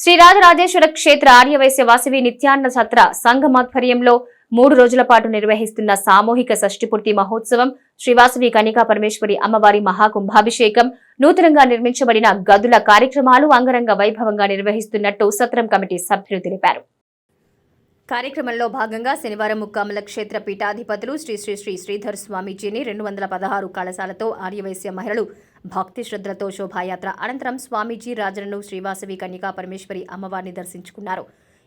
శ్రీ రాజరాజేశ్వర క్షేత్ర ఆర్యవైశ్య వాసవి నిత్యాన్న సత్ర సంఘం ఆధ్వర్యంలో మూడు రోజుల పాటు నిర్వహిస్తున్న సామూహిక షష్ఠిపూర్తి మహోత్సవం శ్రీవాసవి కనికా పరమేశ్వరి అమ్మవారి మహాకుంభాభిషేకం నూతనంగా నిర్మించబడిన గదుల కార్యక్రమాలు అంగరంగ వైభవంగా నిర్వహిస్తున్నట్టు సత్రం కమిటీ సభ్యులు తెలిపారు. కార్యక్రమంలో భాగంగా శనివారం ముక్కామల క్షేత్ర పీఠాధిపతులు శ్రీ శ్రీ శ్రీ శ్రీధర్ స్వామీజీని రెండు వందల పదహారు కళశాలతో ఆర్యవైశ్య మహిళలు భక్తి శ్రద్ధలతో శోభాయాత్ర అనంతరం స్వామీజీ రాజనను శ్రీవాసవి కన్యకా పరమేశ్వరి అమ్మవారిని దర్శించుకున్నారు.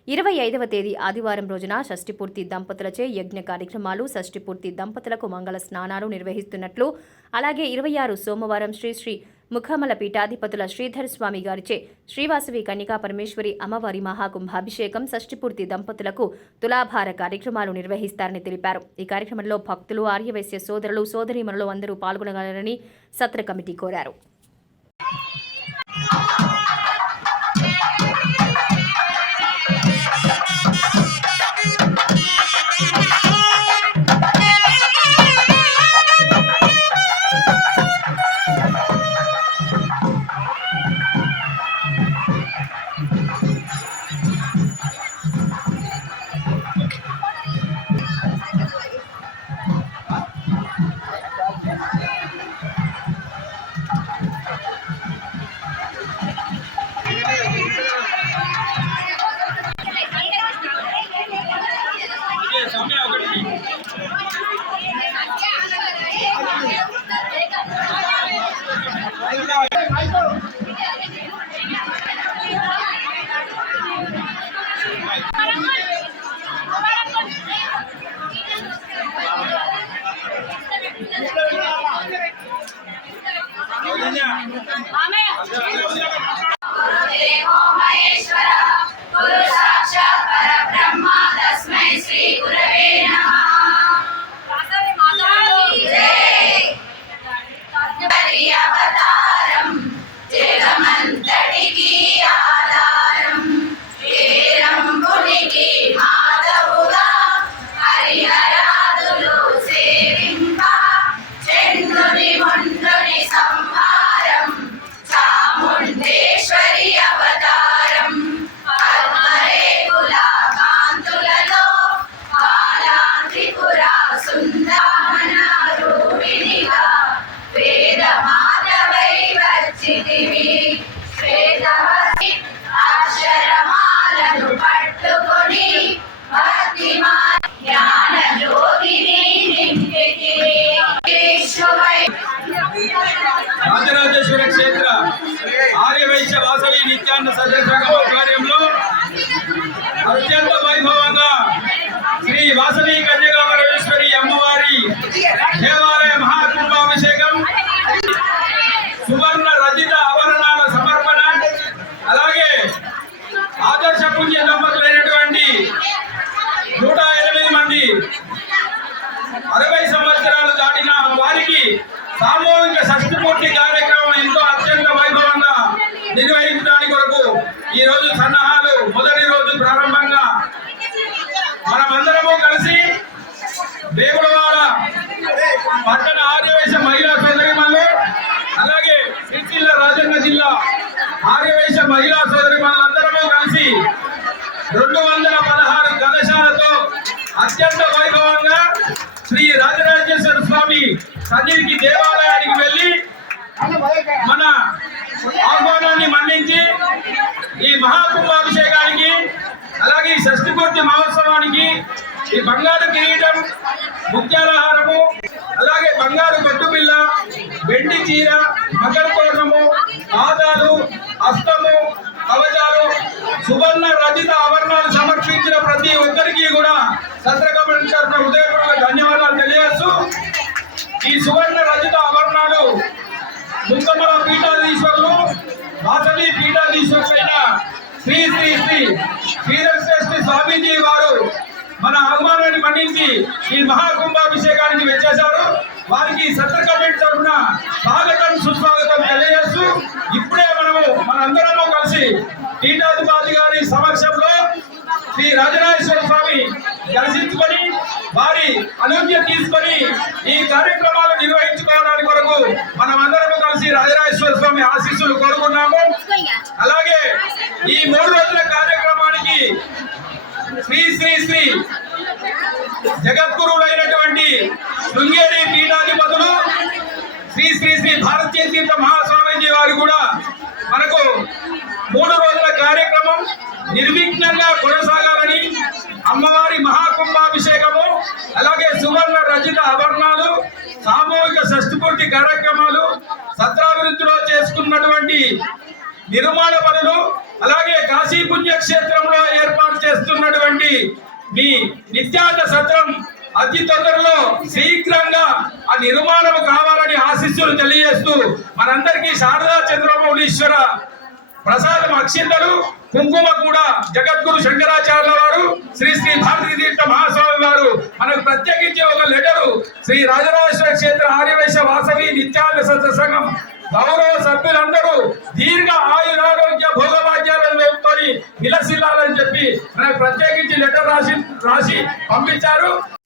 ఇరవై ఐదవ తేదీ ఆదివారం రోజున షష్టిపూర్తి దంపతులచే యజ్ఞ కార్యక్రమాలు షష్ఠిపూర్తి దంపతులకు మంగళ స్నానాలు నిర్వహిస్తున్నట్లు అలాగే ఇరవై ఆరు సోమవారం శ్రీ శ్రీ ముఖమల పీఠాధిపతుల శ్రీధర్ స్వామి గారిచే శ్రీవాసవి కన్యకా పరమేశ్వరి అమ్మవారి మహాకుంభాభిషేకం షష్ఠిపూర్తి దంపతులకు తులాభార కార్యక్రమాలు నిర్వహిస్తారని తెలిపారు. ఈ కార్యక్రమంలో భక్తులు ఆర్యవైశ్య సోదరులు సోదరీమణులు అందరూ పాల్గొనగలరని సత్ర కమిటీ కోరారు. వచ్చితివి శ్వేతవతి అక్షరమాలను పట్టుకొని భక్తిమా జ్ఞాన జ్యోతిని రాజరాజేశ్వర క్షేత్ర ఆర్యవైశ్య వాసవి నిత్యాన్న సదస్సంగం ఆధ్వర్యంలో అత్యంత వైభవంగా శ్రీ వాసవి కన్యగా పరమేశ్వరి అమ్మవారి దేవాలయ మహాకుంభాభిషేకం సువర్ణ రజిత ఆభరణాల సమర్పణ అలాగే ఆదర్శ పుణ్య దంపతులైనటువంటి నూట ఎనిమిది మంది అరవై సంవత్సరాలు దాటిన వారికి సామూహిక షష్ఠిపూర్తి కార్యక్రమం ఎంతో అత్యంత వైభవంగా నిర్వహించడానికి కొరకు ఈ రోజు సన్నాహాలు మొదటి రోజు ప్రారంభంగా మనమందరము కలిసి దేవుడవాడ పట్టణ ఆర్యవేశ మహిళా సోదరిమల్లు అలాగే సిరిసిల్ల రాజన్న జిల్లా ఆర్యవేశ మహిళా సోదరిమల్లందరము కలిసి రెండు వందల పదహారు కలశాలతో అత్యంత వైభవంగా శ్రీ రాజరాజేశ్వర స్వామి సన్నిధికి దేవాలయానికి వెళ్ళి మన ఆహ్వానాన్ని మన్నించి ఈ మహాకుంభాభిషేకానికి అలాగే ఈ షష్ఠిపూర్తి మహోత్సవానికి ఈ బంగారు కిరీటం ముత్యాలహారము అలాగే బంగారు గట్టుబిల్ల వెండి చీర మకర తోరణము ఆదాలు అస్తము కవచాలు సువర్ణ రజిత ఆభరణాలు సమర్పించిన ప్రతి ఒక్కరికి కూడా సత్రకమణి తరఫున హృదయపూర్వక ధన్యవాదాలు తెలియజేస్తూ ఈ సువర్ణ రజిత ఆభరణాలు ముక్కమల పీఠాలు వాసవి పీఠాధీశ్వరులైన శ్రీ శ్రీ శ్రీ శ్రీధరశ్రేష్ఠి స్వామీజీ వారు మన ఆహ్వానాన్ని మన్నించి ఈ మహాకుంభాభిషేకానికి వచ్చేశారు. వారికి సత్ర కమిటీ తరఫున స్వాగతం సుస్వాగతం తెలియజేస్తూ ఇప్పుడే మనము మనందరము కలిసి పీఠాధిపతి గారి సమక్షంలో శ్రీ రాజరాజేశ్వర స్వామి దర్శించుకొని వారి అనుజ్ఞ తీసుకొని ఈ కార్యక్రమం ఆశీస్సులు కోరుకున్నాము అలాగే ఈ మూడు రోజుల కార్యక్రమానికి శ్రీ శ్రీ శ్రీ జగద్గురువులైనటువంటి శృంగేరి పీఠాధిపతులు శ్రీ శ్రీ శ్రీ భారతీయ తీర్థ మహాస్వామీజీ వారు కూడా మనకు మూడు రోజుల కార్యక్రమం నిర్విఘ్నంగా కొనసాగాలని అమ్మవారి మహాకుంభాభిషేకము అలాగే సువర్ణ రచిత ఆభరణాలు సామూహిక షష్ఠపూర్తి కార్యక్రమాలు చేసుకున్నటువంటి నిర్మాణ పనులు అలాగే కాశీ పుణ్యక్షేత్రంలో ఏర్పాటు చేస్తున్నటువంటి మీ నిత్యార్థ సత్రం అతి తొందరలో శీఘ్రంగా ఆ నిర్మాణం కావాలని ఆశీస్సులు తెలియజేస్తూ మనందరికీ శారదా చంద్రమౌళీశ్వర ప్రసాదం అక్షింతలు కుంకుమ కూడా జగద్గురు శంకరాచార్యుల వారు శ్రీ శ్రీ భారతీ తీర్థ మహాస్వామి వారు. మనకు ప్రత్యేకించి ఒక లెటరు శ్రీ రాజరాజేశ్వర క్షేత్ర ఆర్యవైశ్య వాసవి నిత్యానంద సత్ర సంఘం గౌరవ సభ్యులందరూ దీర్ఘ ఆయురారోగ్య భోగభాగ్యాలను వేపుకొని విలసిల్లాలని చెప్పి ప్రత్యేకించి లెటర్ రాసి రాసి పంపించారు.